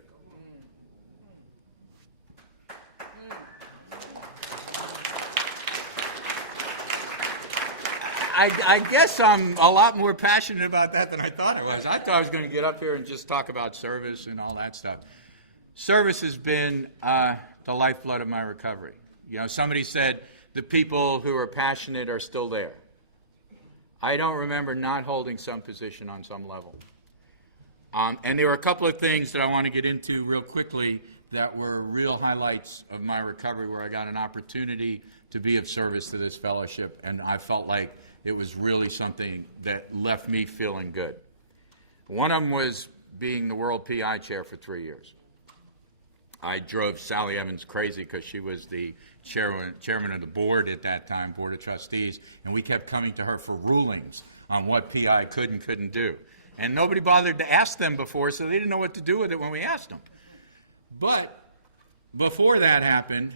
I guess I'm a lot more passionate about that than I thought I was. I thought I was going to get up here and just talk about service and all that stuff. Service has been the lifeblood of my recovery. You know, somebody said the people who are passionate are still there. I don't remember not holding some position on some level. And there were a couple of things that I want to get into real quickly that were real highlights of my recovery where I got an opportunity to be of service to this fellowship, and I felt like it was really something that left me feeling good. One of them was being the World PI Chair for 3 years. I drove Sally Evans crazy because she was the chairman of the board at that time, Board of Trustees, and we kept coming to her for rulings on what PI could and couldn't do. And nobody bothered to ask them before, so they didn't know what to do with it when we asked them. But before that happened,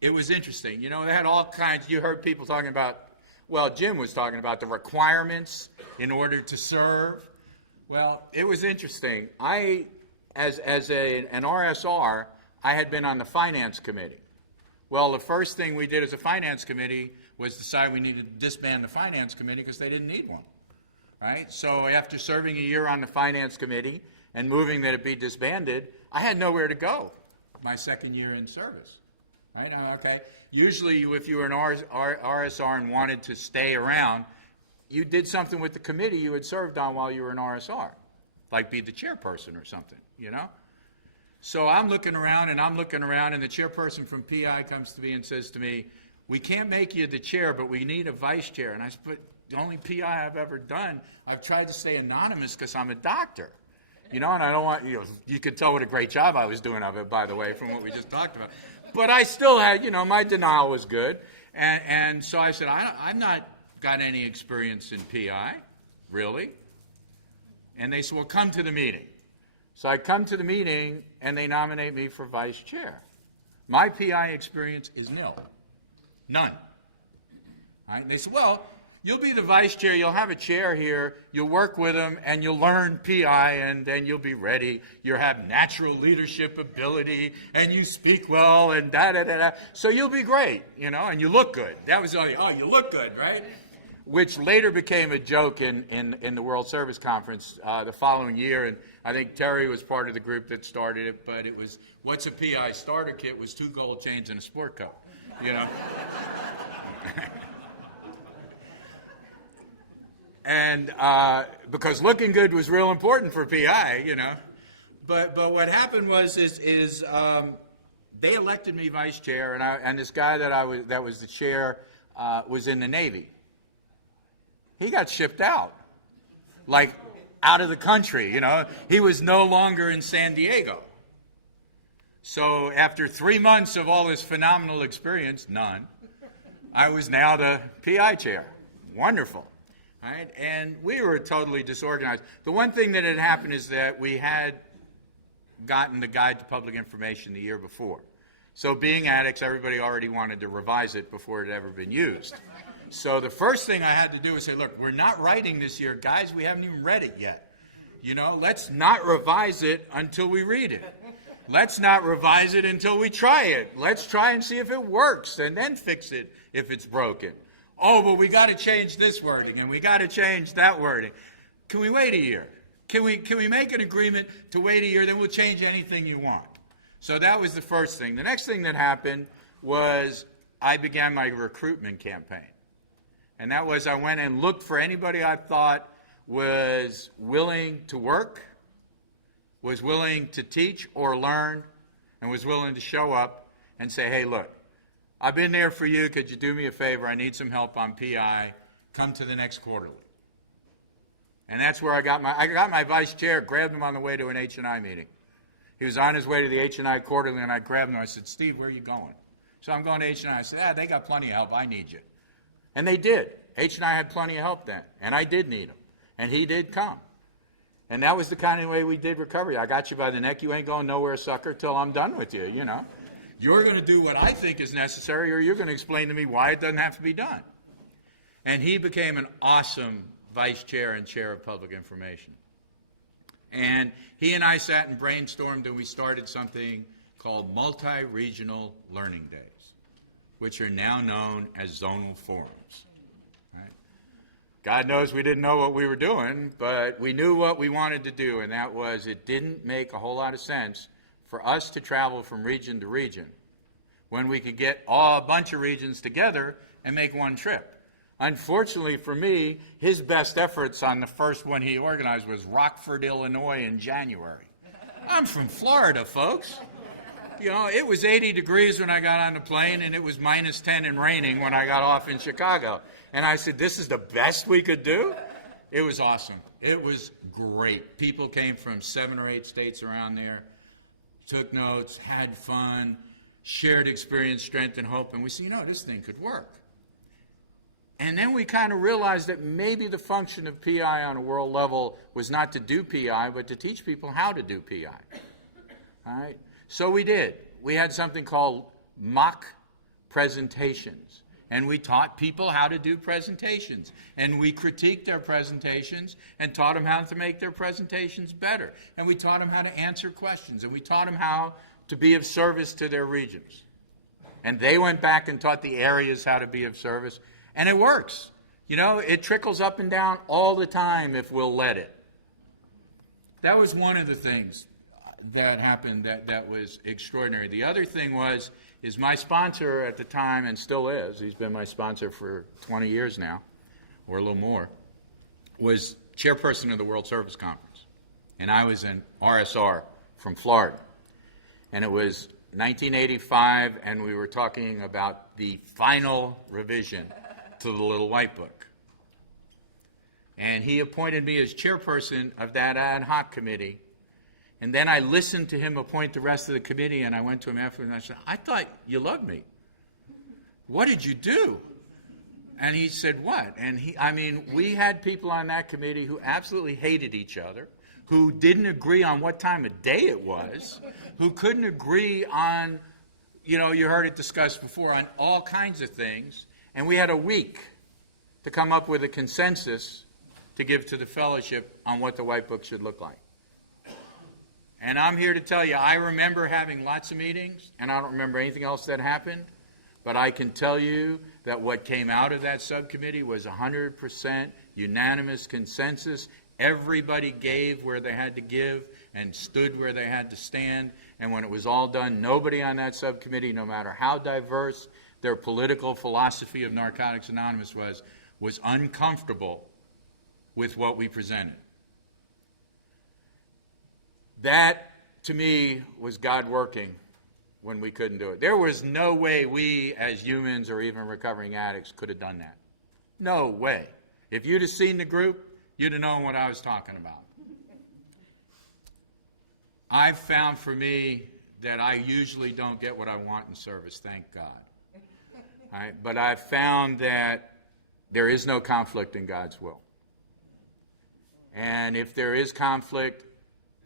it was interesting. You know, they had all kinds, you heard people talking about, well, Jim was talking about the requirements in order to serve. Well, it was interesting. As an RSR, I had been on the finance committee. Well, the first thing we did as a finance committee was decide we needed to disband the finance committee because they didn't need one, right? So after serving a year on the finance committee and moving that it be disbanded, I had nowhere to go my second year in service, right? Okay. Usually if you were an RSR and wanted to stay around, you did something with the committee you had served on while you were an RSR, like be the chairperson or something, you know? So I'm looking around, and the chairperson from PI comes to me and says to me, we can't make you the chair, but we need a vice chair. And I said, but the only PI I've ever done, I've tried to stay anonymous because I'm a doctor. You know, and I don't want, you could tell what a great job I was doing of it, by the way, from what we just talked about. But I still had, my denial was good. And so I said, I've not got any experience in PI, really. And they said, well, come to the meeting. So I come to the meeting, and they nominate me for vice chair. My PI experience is nil. None. All right? And they said, well, you'll be the vice chair. You'll have a chair here. You'll work with them, and you'll learn PI, and then you'll be ready. You'll have natural leadership ability, and you speak well, and da-da-da-da. So you'll be great, and you look good. That was all, you look good, right? Which later became a joke in the World Service Conference the following year, and I think Terry was part of the group that started it, but it was, what's a PI starter kit was 2 gold chains and a sport coat, And because looking good was real important for PI, But what happened was they elected me vice chair, and this guy that was the chair was in the Navy. He got shipped out, like out of the country, He was no longer in San Diego. So after 3 months of all this phenomenal experience, none, I was now the PI chair. Wonderful. Right? And we were totally disorganized. The one thing that had happened is that we had gotten the Guide to Public Information the year before. So being addicts, everybody already wanted to revise it before it had ever been used. So the first thing I had to do was say, look, we're not writing this year. Guys, we haven't even read it yet. Let's not revise it until we read it. Let's not revise it until we try it. Let's try and see if it works and then fix it if it's broken. Oh, but we got to change this wording and we got to change that wording. Can we wait a year? Can we make an agreement to wait a year, then we'll change anything you want? So that was the first thing. The next thing that happened was I began my recruitment campaign. And that was I went and looked for anybody I thought was willing to work, was willing to teach or learn, and was willing to show up and say, hey, look, I've been there for you. Could you do me a favor? I need some help on PI. Come to the next quarterly. And that's where I got my vice chair, grabbed him on the way to an H&I meeting. He was on his way to the H&I quarterly, and I grabbed him. I said, Steve, where are you going? So I'm going to H&I. I said, they got plenty of help. I need you. And they did. H&I had plenty of help then, and I did need him. And he did come. And that was the kind of way we did recovery. I got you by the neck. You ain't going nowhere, sucker, till I'm done with you, you know. You're going to do what I think is necessary, or you're going to explain to me why it doesn't have to be done. And he became an awesome vice chair and chair of public information. And he and I sat and brainstormed, and we started something called multi-regional learning days, which are now known as zonal forums. Right? God knows we didn't know what we were doing, but we knew what we wanted to do, and that was it didn't make a whole lot of sense for us to travel from region to region when we could get a bunch of regions together and make one trip. Unfortunately for me, his best efforts on the first one he organized was Rockford, Illinois in January. I'm from Florida, folks. You know, it was 80 degrees when I got on the plane, and it was minus 10 and raining when I got off in Chicago. And I said, this is the best we could do? It was awesome. It was great. People came from 7 or 8 states around there, took notes, had fun, shared experience, strength, and hope. And we said, you know, this thing could work. And then we kind of realized that maybe the function of PI on a world level was not to do PI, but to teach people how to do PI. All right? So we did. We had something called mock presentations. And we taught people how to do presentations. And we critiqued their presentations and taught them how to make their presentations better. And we taught them how to answer questions. And we taught them how to be of service to their regions. And they went back and taught the areas how to be of service. And it works. You know, it trickles up and down all the time if we'll let it. That was one of the things that happened that was extraordinary. The other thing is my sponsor at the time, and still is, he's been my sponsor for 20 years now, or a little more, was chairperson of the World Service Conference. And I was an RSR from Florida. And it was 1985, and we were talking about the final revision to the Little White Book. And he appointed me as chairperson of that ad hoc committee. And then I listened to him appoint the rest of the committee, and I went to him afterwards and I said, I thought you loved me. What did you do? And he said, what? And we had people on that committee who absolutely hated each other, who didn't agree on what time of day it was, who couldn't agree on, you know, you heard it discussed before, on all kinds of things. And we had a week to come up with a consensus to give to the fellowship on what the White Book should look like. And I'm here to tell you, I remember having lots of meetings, and I don't remember anything else that happened, but I can tell you that what came out of that subcommittee was 100% unanimous consensus. Everybody gave where they had to give and stood where they had to stand. And when it was all done, nobody on that subcommittee, no matter how diverse their political philosophy of Narcotics Anonymous was uncomfortable with what we presented. That, to me, was God working when we couldn't do it. There was no way we, as humans or even recovering addicts, could have done that. No way. If you'd have seen the group, you'd have known what I was talking about. I've found for me that I usually don't get what I want in service, thank God. All right? But I've found that there is no conflict in God's will. And if there is conflict,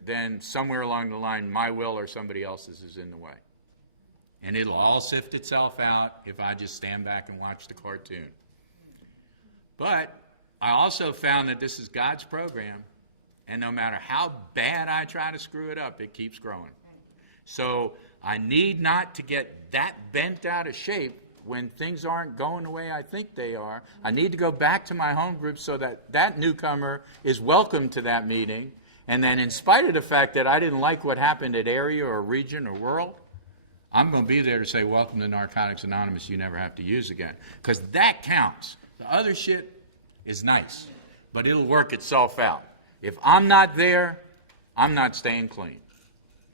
then somewhere along the line, my will or somebody else's is in the way. And it'll all sift itself out if I just stand back and watch the cartoon. But I also found that this is God's program, and no matter how bad I try to screw it up, it keeps growing. So I need not to get that bent out of shape when things aren't going the way I think they are. I need to go back to my home group so that that newcomer is welcome to that meeting. And then in spite of the fact that I didn't like what happened at area or region or world, I'm going to be there to say, welcome to Narcotics Anonymous, you never have to use again. Because that counts. The other shit is nice, but it'll work itself out. If I'm not there, I'm not staying clean.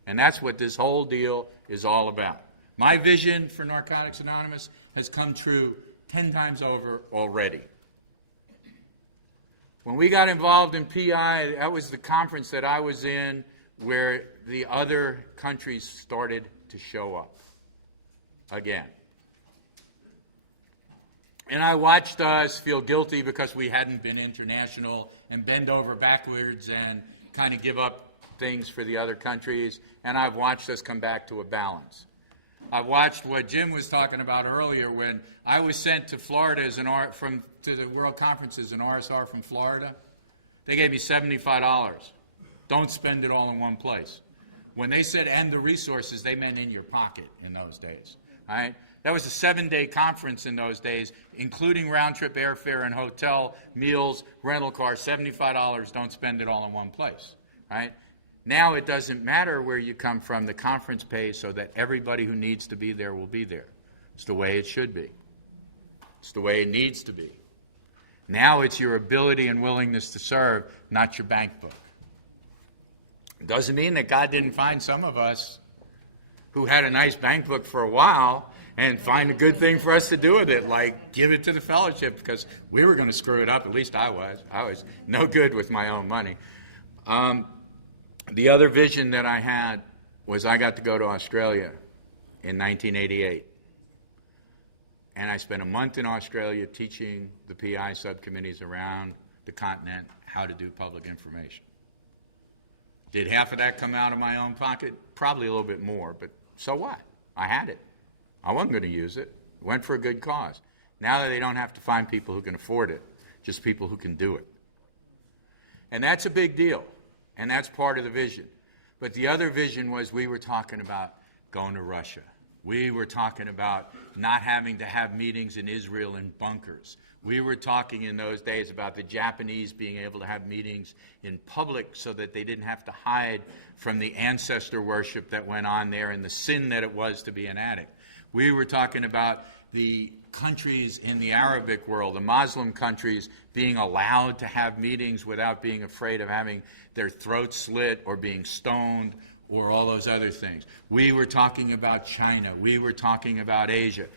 And that's what this whole deal is all about. My vision for Narcotics Anonymous has come true 10 times over already. When we got involved in PI, that was the conference that I was in where the other countries started to show up again. And I watched us feel guilty because we hadn't been international and bend over backwards and kind of give up things for the other countries. And I've watched us come back to a balance. I watched what Jim was talking about earlier when I was sent to Florida as to the World Conference as an RSR from Florida. They gave me $75. Don't spend it all in one place. When they said and the resources, they meant in your pocket in those days. All right? That was a 7-day conference in those days, including round-trip airfare and hotel, meals, rental car, $75. Don't spend it all in one place. Right? Now it doesn't matter where you come from. The conference pays so that everybody who needs to be there will be there. It's the way it should be. It's the way it needs to be. Now it's your ability and willingness to serve, not your bank book. It doesn't mean that God didn't find some of us who had a nice bank book for a while and find a good thing for us to do with it, like give it to the fellowship, because we were going to screw it up. At least I was. I was no good with my own money. The other vision that I had was I got to go to Australia in 1988. And I spent a month in Australia teaching the PI subcommittees around the continent how to do public information. Did half of that come out of my own pocket? Probably a little bit more, but so what? I had it. I wasn't going to use it. It went for a good cause. Now that they don't have to find people who can afford it, just people who can do it. And that's a big deal. And that's part of the vision. But the other vision was we were talking about going to Russia. We were talking about not having to have meetings in Israel in bunkers. We were talking in those days about the Japanese being able to have meetings in public so that they didn't have to hide from the ancestor worship that went on there and the sin that it was to be an addict. We were talking about the countries in the Arabic world, the Muslim countries, being allowed to have meetings without being afraid of having their throats slit or being stoned or all those other things. We were talking about China. We were talking about Asia.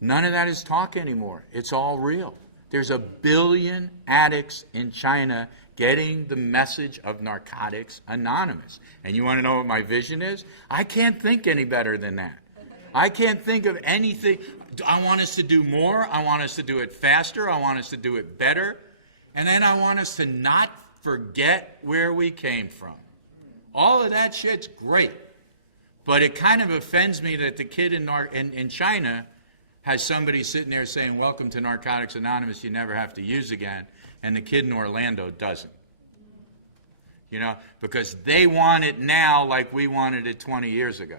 None of that is talk anymore. It's all real. There's 1 billion addicts in China getting the message of Narcotics Anonymous. And you want to know what my vision is? I can't think any better than that. I can't think of anything. I want us to do more. I want us to do it faster. I want us to do it better. And then I want us to not forget where we came from. All of that shit's great. But it kind of offends me that the kid in China has somebody sitting there saying, welcome to Narcotics Anonymous, you never have to use again, and the kid in Orlando doesn't. You know, because they want it now like we wanted it 20 years ago.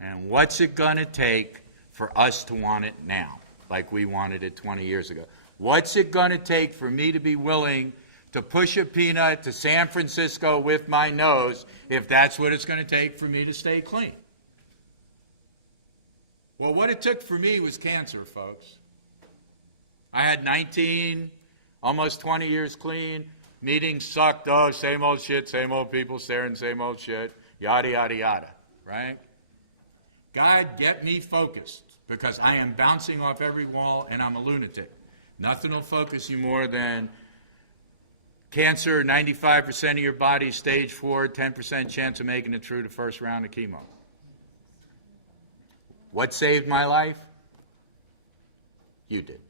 And what's it going to take for us to want it now, like we wanted it 20 years ago? What's it going to take for me to be willing to push a peanut to San Francisco with my nose if that's what it's going to take for me to stay clean? Well, what it took for me was cancer, folks. I had 19, almost 20 years clean. Meetings sucked. Oh, same old shit, same old people staring, same old shit, yada, yada, yada, right? God, get me focused, because I am bouncing off every wall and I'm a lunatic. Nothing will focus you more than cancer, 95% of your body, stage 4, 10% chance of making it through the first round of chemo. What saved my life? You did.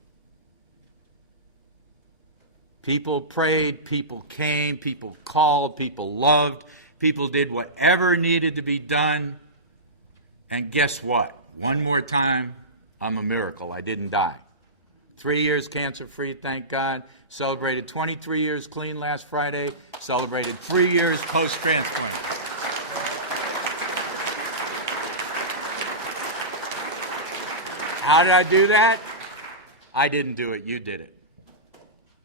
People prayed, people came, people called, people loved, people did whatever needed to be done. And guess what? One more time, I'm a miracle. I didn't die. 3 years cancer-free, thank God. Celebrated 23 years clean last Friday. Celebrated 3 years post-transplant. How did I do that? I didn't do it. You did it.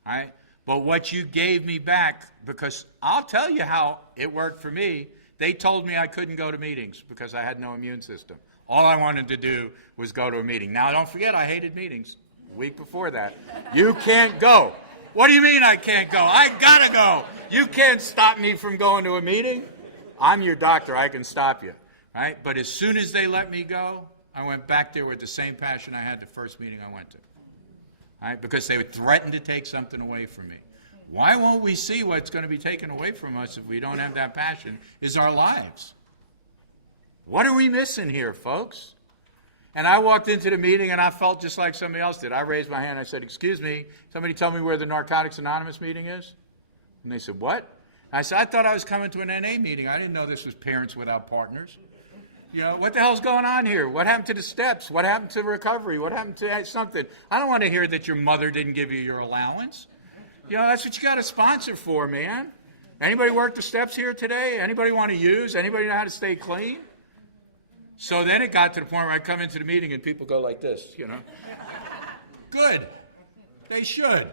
All right? But what you gave me back, because I'll tell you how it worked for me. They told me I couldn't go to meetings because I had no immune system. All I wanted to do was go to a meeting. Now, don't forget, I hated meetings. A week before that, you can't go. What do you mean I can't go? I gotta go. You can't stop me from going to a meeting. I'm your doctor. I can stop you. Right? But as soon as they let me go, I went back there with the same passion I had the first meeting I went to. Right? Because they would threaten to take something away from me. Why won't we see what's going to be taken away from us if we don't have that passion? Is our lives. What are we missing here, folks? And I walked into the meeting and I felt just like somebody else did. I raised my hand and I said, excuse me, somebody tell me where the Narcotics Anonymous meeting is? And they said, what? And I said, I thought I was coming to an NA meeting. I didn't know this was Parents Without Partners. You know, what the hell's going on here? What happened to the steps? What happened to recovery? What happened to something? I don't want to hear that your mother didn't give you your allowance. You know, that's what you got a sponsor for, man. Anybody work the steps here today? Anybody want to use? Anybody know how to stay clean? So then it got to the point where I come into the meeting and people go like this, you know. Good. They should.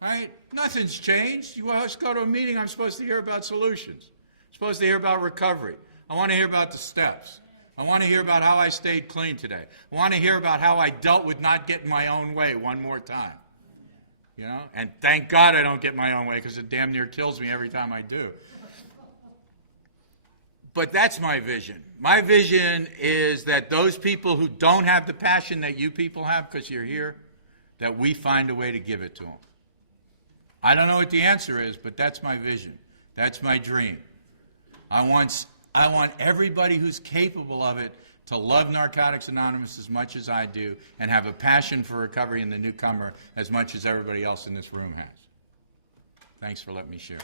Right? Nothing's changed. You just go to a meeting, I'm supposed to hear about solutions. I'm supposed to hear about recovery. I want to hear about the steps. I want to hear about how I stayed clean today. I want to hear about how I dealt with not getting my own way one more time. You know? And thank God I don't get my own way because it damn near kills me every time I do. But that's my vision. My vision is that those people who don't have the passion that you people have because you're here, that we find a way to give it to them. I don't know what the answer is, but that's my vision. That's my dream. I want everybody who's capable of it to love Narcotics Anonymous as much as I do and have a passion for recovery in the newcomer as much as everybody else in this room has. Thanks for letting me share.